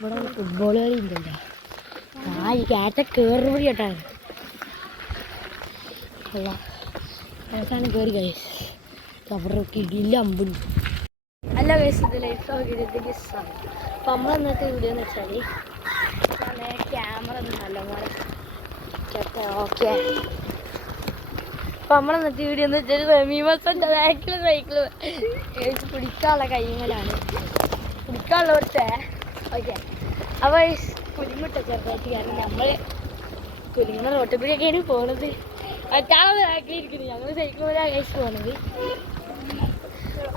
ഇവിടെ ഫുട്ബോൾ കളി ഉണ്ടല്ലോ. ഈ കാറ്റ കയറുപടി കേട്ടാണ് അവസാനം കയറി കൈസ് അവിടെ കിടിയില്ല അമ്പുണ്ട്. അല്ല കൈസ്, ഇത് ലൈഫ് സൗകര്യത്തിൻ്റെ ഇഷ്ടമാണ്. അപ്പം നമ്മൾ ഇന്നത്തെ വീഡിയോ എന്ന് വെച്ചാൽ ഞാൻ ക്യാമറ ഒന്നും നല്ലപോലെ ഓക്കെ. അപ്പം നമ്മൾ ഇന്നത്തെ വീഡിയോ എന്ന് വെച്ചാൽ റമീമസൻ്റെ ബാക്കിൽ സൈക്കിൾ പിടിക്കാനുള്ള കൈമലാണ് പിടിക്കാനുള്ള കുറച്ചേ ഓക്കെ. അപ്പോൾ കുലിമിട്ട ചെറുതായിട്ട് കാരണം നമ്മൾ കുലിങ്ങുന്ന റോട്ടുകൂടിയൊക്കെയാണ് പോകുന്നത്. മറ്റാളെ ബാക്കിലിരിക്കുന്നത് ഞങ്ങൾ സൈക്കിൾ പോലെ കഴിച്ച് പോകുന്നത്.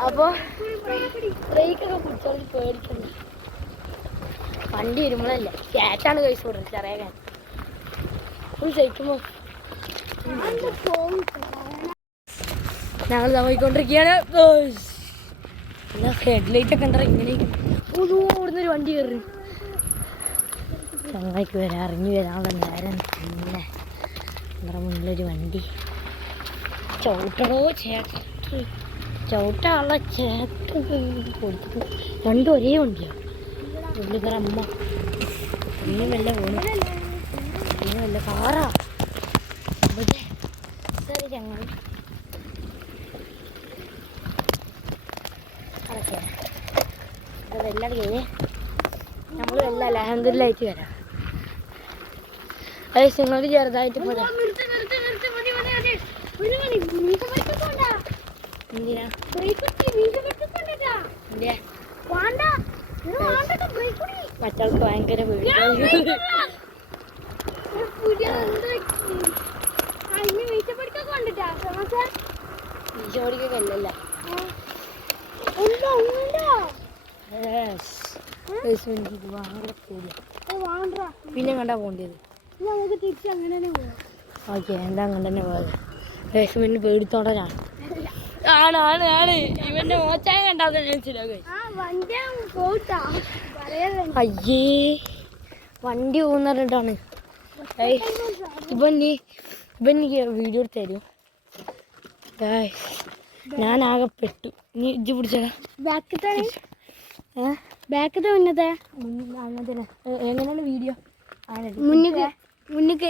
അപ്പോൾ ബ്രേക്കൊക്കെ പിടിച്ചോളി പേടിക്കണ്ട. വണ്ടി വരുമ്പോഴല്ലേ ക്യാറ്റാണ് കഴിച്ച് കൊടുക്കുന്നത് ചെറിയ കാറ്റ് ഫുൾ സൈക്കുമ്പോൾ ഞങ്ങൾ പോയിക്കൊണ്ടിരിക്കുകയാണ്. എന്നാ ഹെഡ്ലൈറ്റൊക്കെ ഉണ്ടാ ഇങ്ങനെ ഓടുന്നൊരു വണ്ടി കയറി ചങ്ങായിക്ക് വരാൻ ഇറങ്ങി വരാനുള്ള നേരം. പിന്നെ നമ്മുടെ മുന്നിലൊരു വണ്ടി ചവിട്ടണോ ചവിട്ടാനുള്ള ചേട്ടൻ കൊടുത്തു. രണ്ടും ഒരേ വണ്ടിയാണ്. പുള്ളിക്കാര അമ്മ ഇനിയും വല്ല പോണു ഇനിയും വല്ല കാറാ ശരി ചങ്ങായി അതൊക്കെ വെള്ളം കഴിഞ്ഞ് നമ്മൾ എല്ലാം അൽഹംദുലില്ലാഹ് വരാം. അത് നിങ്ങൾക്ക് ചെറുതായിട്ട് പോരാ. എന്തിനാ മറ്റൾക്ക് ഭയങ്കര ഈശോടിക്കല്ല പിന്നെ കണ്ടാ പോണ്ടത് ഓക്കെ. എന്താ അങ്ങനെ തന്നെ പോയത് രേഷ്മിന് പേടിത്തോടനാണ്. ആണ് ഇവന്റെ മോച്ചായ കണ്ടാന്ന് മനസ്സിലായി. അയ്യേ വണ്ടി പോകുന്നിട്ടാണ് ഇവന് വീഡിയോ എടുത്ത് തരും. ഞാനാകെ പെട്ടു. നീ ഇജ്ജ് പിടിച്ചതാ ബാക്കത്തെ മുന്നത്തെ അങ്ങനത്തെ എങ്ങനെയാണ് വീഡിയോ മുന്നിക്ക്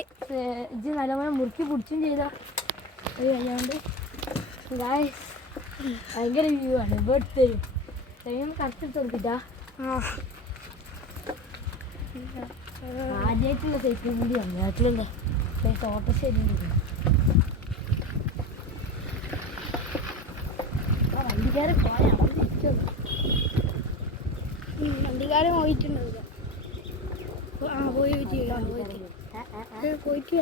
ഇജ്ജ് നല്ലപോലെ മുറുക്കി പിടിച്ചും ചെയ്താ അത് കഴിയാണ്ട് ഭയങ്കര വ്യൂ ആണ്. ഇപ്പോൾ എടുത്ത് തരും ടൈം കറക്റ്റ് എടുത്ത് കൊടുത്തിട്ടാ. ആദ്യമായിട്ടുള്ള സൈക്കിൾ കൂടി വന്നു നാട്ടിലല്ലേ ഓട്ടോ ശരി വണ്ടിക്കാരൻ പോയാ വണ്ടിക്കാരൻ പോയിട്ടുണ്ടാവില്ല. പോയിട്ട്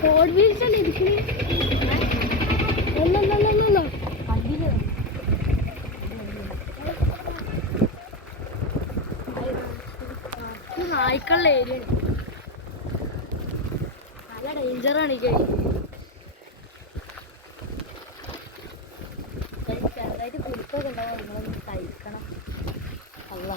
ഹോട്ട് വീൽസ് അല്ലേ ഇരിക്കുന്നത്? അല്ലല്ലോ വണ്ടിയില് നായ്ക്കളുടെ ഏരിയ നല്ല ഡേഞ്ചറാണ് ഈ കൈ. ചെറുതായിട്ട് കുരുക്കൊക്കെ ഉണ്ടാവും. നിങ്ങളൊന്ന് കഴിക്കണം. അല്ല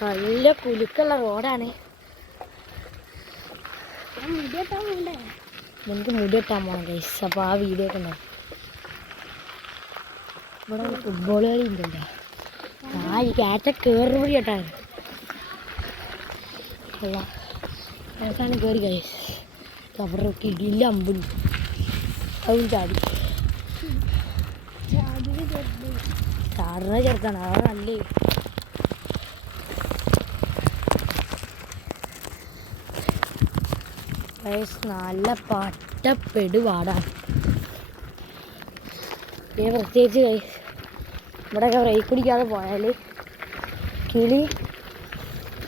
നല്ല കുലുക്കുള്ള റോഡാണ്. എനിക്ക് മുടി വെട്ടാൻ പോകണം ഗൈസ്. അപ്പോൾ ആ വീഡിയോ ഒക്കെ ഉണ്ടാവും. ഇവിടെ ഫുട്ബോൾ കളി ഉണ്ടല്ലോ. ഈ കാറ്റ കയറുപടി കേട്ടാണ് അവസാനം കയറി ഗൈസ് അവിടെ കിടിയില്ല അമ്പുണ്ട്. അതും ചാടുന്ന ചെറുക്കാണ്. അത് നല്ല നല്ല പട്ടപ്പെടുപാടാണ്. പിന്നെ പ്രത്യേകിച്ച് ഇവിടെയൊക്കെ ബ്രേക്ക് പിടിക്കാതെ പോയാൽ കിളി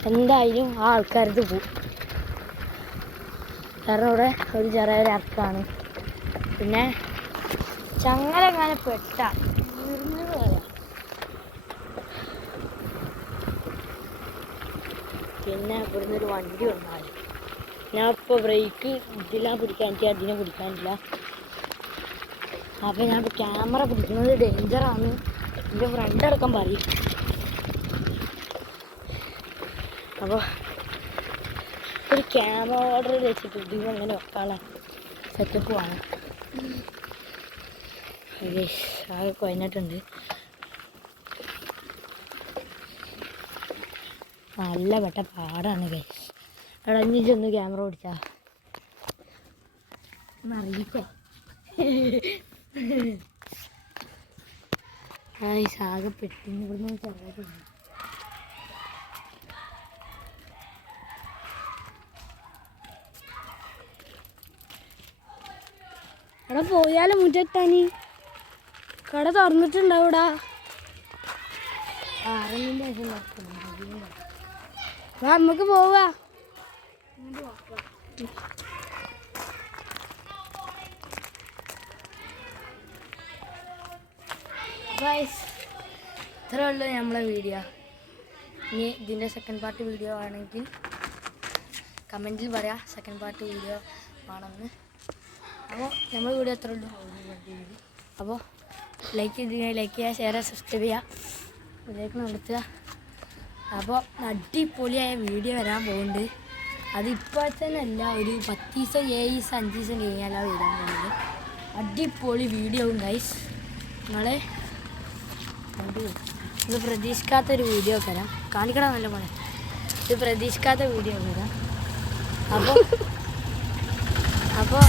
എന്തായാലും ആ ആൾക്കാരത് പോവും. കാരണം ഇവിടെ ഒരു ചെറിയൊരു അർക്കാണ്. പിന്നെ ചങ്ങലെങ്ങനെ പെട്ട പിന്നെ ഇവിടുന്ന് ഒരു വണ്ടി വന്നാൽ ഞാൻ ഇപ്പോൾ ബ്രേക്ക് ഇതിലാ പിടിക്കാൻ എനിക്ക് അതിനെ പിടിക്കാനില്ല. അപ്പോൾ ഞാൻ ക്യാമറ പിടിക്കുന്നത് ഡേഞ്ചറാണ്. എൻ്റെ ഫ്രണ്ട് അടക്കം പറയും. അപ്പോൾ ഒരു ക്യാമറ ഓർഡർ വെച്ചിട്ടുണ്ട്. ഇത് അങ്ങനെ വെക്കാനുള്ള സെറ്റപ്പ് വേണം. ആകെ കുഴഞ്ഞിട്ടുണ്ട്. നല്ല പെട്ട പാടാണ് ഗൈസ്. അവിടെ അഞ്ഞിച്ചൊന്ന് ക്യാമറ ഓടിച്ചാ അറിയിക്കോ. ആകെ പെട്ടിന്ന് ഇവിടുന്ന് ചെറുതായിട്ടുണ്ട്. അവിടെ പോയാലോ മുറ്റത്താനി കട തുറന്നിട്ടുണ്ടാവൂടാ. നമുക്ക് പോവാ. ഇത്രേ ഉള്ളൂ നമ്മളെ വീഡിയോ. ഇനി ഇതിൻ്റെ സെക്കൻഡ് പാർട്ട് വീഡിയോ ആണെങ്കിൽ കമൻറ്റിൽ പറയാം സെക്കൻഡ് പാർട്ട് വീഡിയോ ആണെന്ന്. അപ്പോൾ നമ്മൾ വീഡിയോ എത്ര ഉള്ളൂ. അപ്പോൾ ലൈക്ക് ചെയ്യുക, ഷെയർ ചെയ്യുക, സബ്സ്ക്രൈബ് ചെയ്യുക, ഇതിലേക്ക് നടത്തുക. അപ്പോൾ അടിപൊളിയായ വീഡിയോ വരാൻ പോകുന്നുണ്ട്. അതിപ്പോൾ തന്നെ അല്ല, ഒരു 10 ദിവസം 7 ദിവസം 5 ദിവസം കഴിഞ്ഞാലാണ് വരാൻ പോകുന്നത്. അടിപൊളി വീഡിയോ ആവും ഗൈസ്. ഇത് പ്രതീക്ഷിക്കാത്തൊരു വീഡിയോ വരാം. കാണിക്കണം നല്ല പോലെ. ഇത് പ്രതീക്ഷിക്കാത്ത വീഡിയോ വരാം. അപ്പോൾ